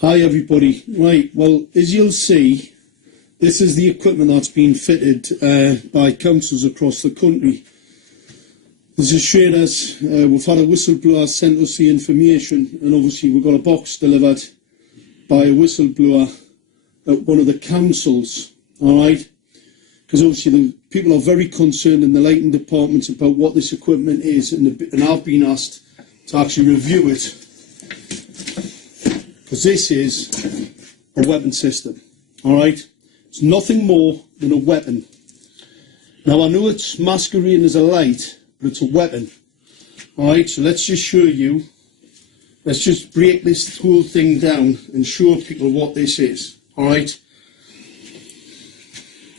Hi everybody. Right, well, as you'll see, this is the equipment that's been fitted by councils across the country. This is showing us, we've had a whistleblower sent us the information, and obviously we've got a box delivered by a whistleblower at one of the councils, alright? Because obviously the people are very concerned in the lighting departments about what this equipment is, and I've been asked to actually review it. Because this is a weapon system, alright? It's nothing more than a weapon. Now I know it's masquerading as a light, but it's a weapon. Alright, so let's just show you, let's just break this whole thing down and show people what this is, alright?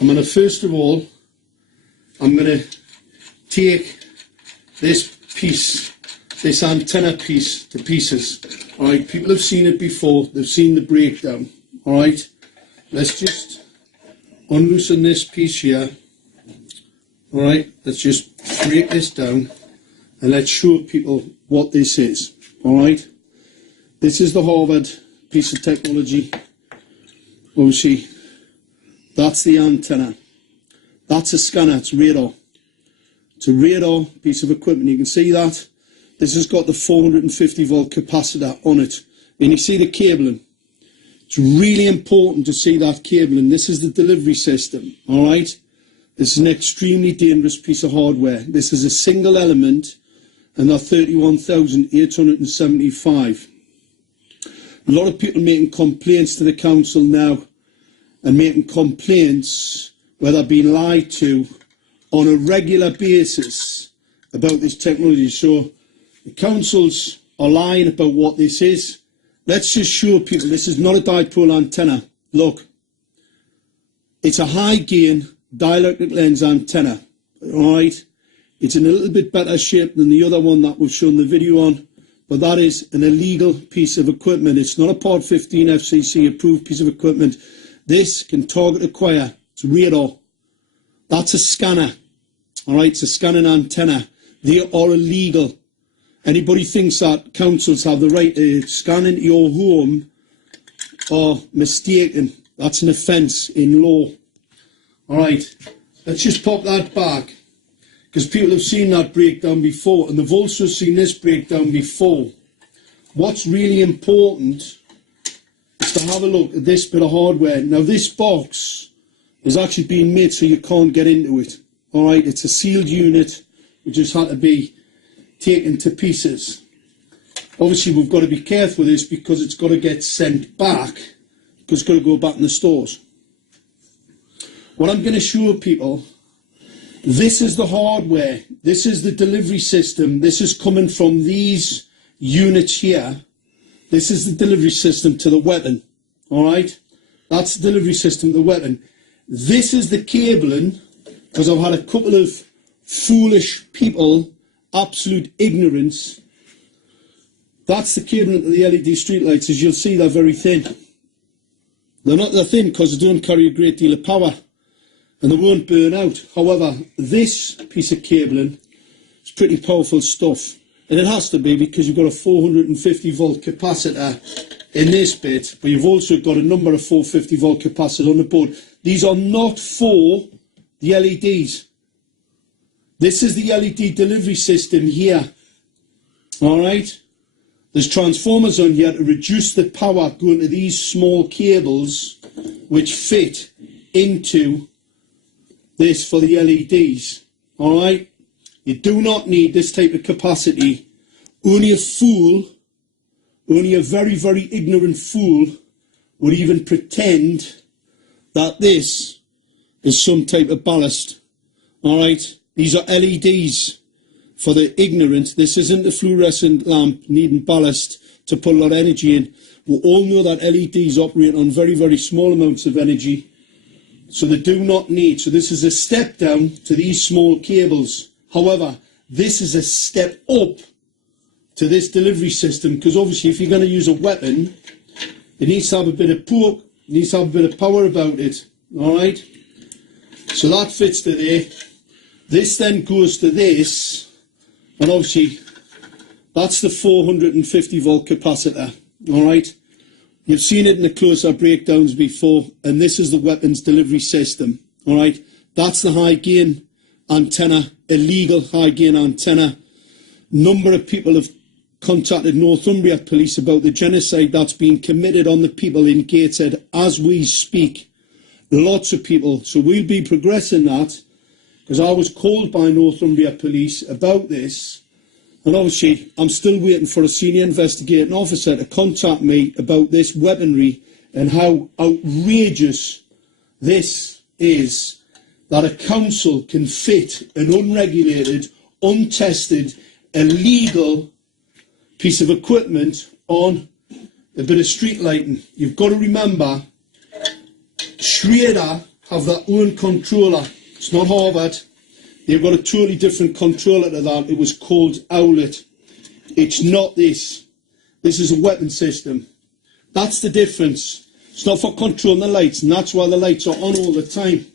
I'm going to, first of all, I'm going to take this piece, this antenna piece to pieces. Alright, people have seen it before, they've seen the breakdown. Alright, let's just unloosen this piece here. Alright, let's just break this down and let's show people what this is. Alright, this is the Harvard piece of technology. Obviously, that's the antenna. That's a scanner, it's radar. It's a radar piece of equipment, you can see that. This has got the 450 volt capacitor on it. And you see the cabling. It's really important to see that cabling. This is the delivery system, alright? This is an extremely dangerous piece of hardware. This is a single element, and they're 31,875. A lot of people making complaints to the council now, and making complaints where they're being lied to on a regular basis about this technology. So the councils are lying about what this is. Let's just show people this is not a dipole antenna. Look, it's a high gain dielectric lens antenna. Alright, it's in a little bit better shape than the other one that we've shown the video on, but that is an illegal piece of equipment. It's not a Part 15 FCC approved piece of equipment. This can target acquire. It's radar. That's a scanner. Alright, it's a scanning antenna. They are illegal. Anybody thinks that councils have the right to scan into your home are mistaken. That's an offence in law. Alright, let's just pop that back, because people have seen that breakdown before, and they've also seen this breakdown before. What's really important is to have a look at this bit of hardware. Now this box is actually being made so you can't get into it. Alright, it's a sealed unit which has had to be taken to pieces. Obviously we've got to be careful with this because it's got to get sent back, because it's got to go back in the stores. What I'm going to show people, this is the hardware, this is the delivery system, this is coming from these units here. This is the delivery system to the weapon, alright? That's the delivery system to the weapon. This is the cabling, because I've had a couple of foolish people, absolute ignorance. That's the cabling to the LED streetlights. As you'll see, they're very thin. They're not that thin because they don't carry a great deal of power, and they won't burn out. However, this piece of cabling is pretty powerful stuff, and it has to be because you've got a 450 volt capacitor in this bit, but you've also got a number of 450 volt capacitors on the board. These are not for the LEDs. This is the LED delivery system here. Alright? There's transformers on here to reduce the power going to these small cables which fit into this for the LEDs. Alright? You do not need this type of capacity. Only a fool, only a very, very ignorant fool would even pretend that this is some type of ballast. Alright? These are LEDs for the ignorant. This isn't a fluorescent lamp needing ballast to put a lot of energy in. We all know that LEDs operate on very, very small amounts of energy, so they do not need. So this is a step down to these small cables. However, this is a step up to this delivery system, because obviously if you're going to use a weapon, it needs to have a bit of poke, it needs to have a bit of power about it. Alright? So that fits to there. This then goes to this, and obviously that's the 450 volt capacitor. Alright, You've seen it in the close-up breakdowns before, and this is the weapons delivery system. All right, that's the high gain antenna, illegal high gain antenna. Number of people have contacted Northumbria Police about the genocide that's being committed on the people in Gateshead as we speak. Lots of people. So we'll be progressing that, because I was called by Northumbria Police about this, and obviously I'm still waiting for a senior investigating officer to contact me about this weaponry and how outrageous this is, that a council can fit an unregulated, untested, illegal piece of equipment on a bit of street lighting. You've got to remember, Schrader have their own controller. It's not Harvard. They've got a totally different controller to that. It was called Owlet. It's not this. This is a weapon system. That's the difference. It's not for controlling the lights, and that's why the lights are on all the time.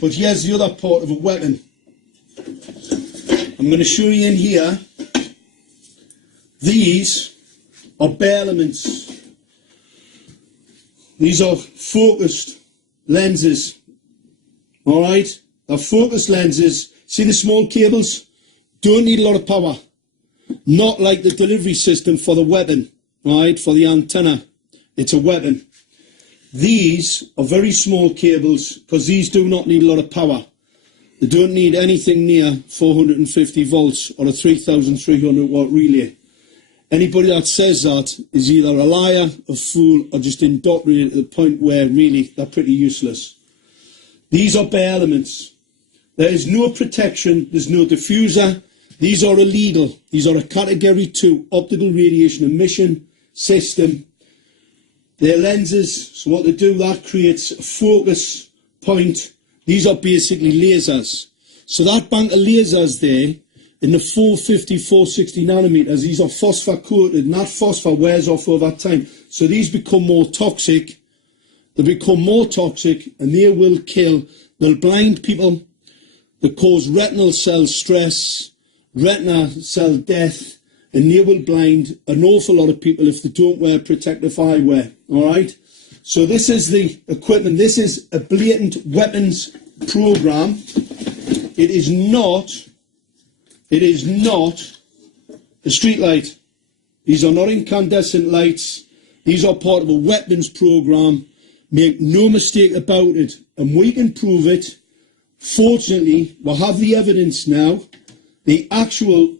But here's the other part of a weapon. I'm going to show you in here. These are bare elements. These are focused lenses. All right? They're focused lenses. See the small cables? Don't need a lot of power. Not like the delivery system for the weapon, right? For the antenna. It's a weapon. These are very small cables, because these do not need a lot of power. They don't need anything near 450 volts or a 3,300 watt relay. Anybody that says that is either a liar, a fool, or just indoctrinated to the point where really they're pretty useless. These are bare elements. There is no protection, there's no diffuser. These are illegal. These are a category 2 optical radiation emission system. They're lenses, so what they do, that creates a focus point. These are basically lasers. So that bank of lasers there, in the 450, 460 nanometers, these are phosphor coated, and that phosphor wears off over time. So these become more toxic. They become more toxic, and they will kill. They'll blind people. They cause retinal cell stress, retina cell death, and they will blind an awful lot of people if they don't wear protective eyewear. All right? So this is the equipment. This is a blatant weapons program. It is not a street light. These are not incandescent lights. These are part of a weapons program. Make no mistake about it. And we can prove it. Fortunately, we have the evidence now, the actual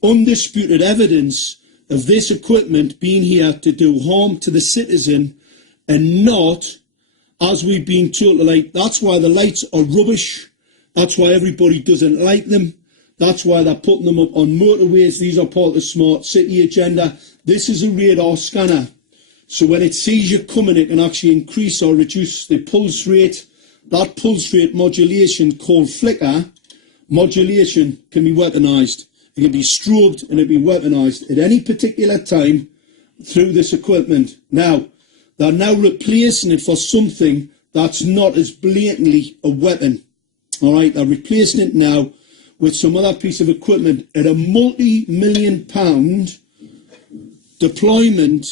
undisputed evidence of this equipment being here to do harm to the citizen, and not, as we've been told, like, that's why the lights are rubbish. That's why everybody doesn't like them. That's why they're putting them up on motorways. These are part of the smart city agenda. This is a radar scanner. So when it sees you coming, it can actually increase or reduce the pulse rate. That pulse rate modulation, called flicker modulation, can be weaponized. It can be strobed and it can be weaponized at any particular time through this equipment. Now, they're now replacing it for something that's not as blatantly a weapon. All right, they're replacing it now with some other piece of equipment at a multi-million-pound deployment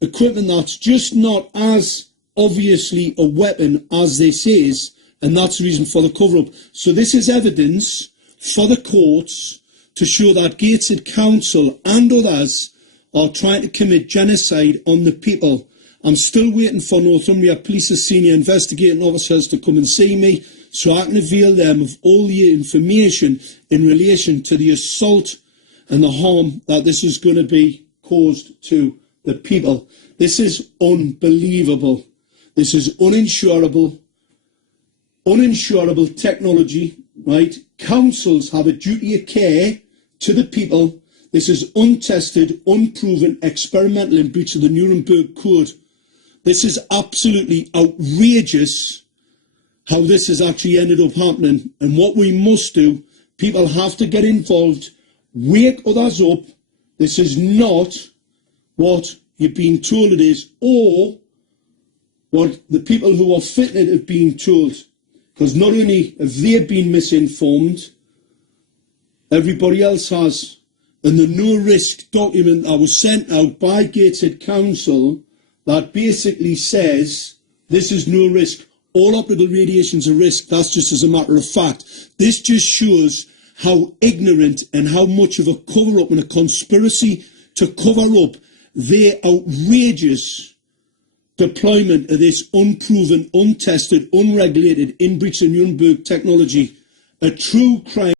equipment that's just not as obviously a weapon as this is, and that's the reason for the cover-up. So this is evidence for the courts to show that Gateshead Council and others are trying to commit genocide on the people. I'm still waiting for Northumbria Police's senior investigating officers to come and see me, so I can avail them of all the information in relation to the assault and the harm that this is going to be caused to the people. This is unbelievable. This is uninsurable technology, right? Councils have a duty of care to the people. This is untested, unproven, experimental in breach of the Nuremberg Code. This is absolutely outrageous how this has actually ended up happening. And what we must do, people have to get involved, wake others up. This is not what you're being told it is, or what the people who are fitted have been told. Because not only have they been misinformed, everybody else has. And the no-risk document that was sent out by Gateshead Council that basically says this is no risk. All optical radiation is a risk. That's just as a matter of fact. This just shows how ignorant and how much of a cover-up and a conspiracy to cover up their outrageous deployment of this unproven, untested, unregulated, in breach of Nuremberg technology. A true crime.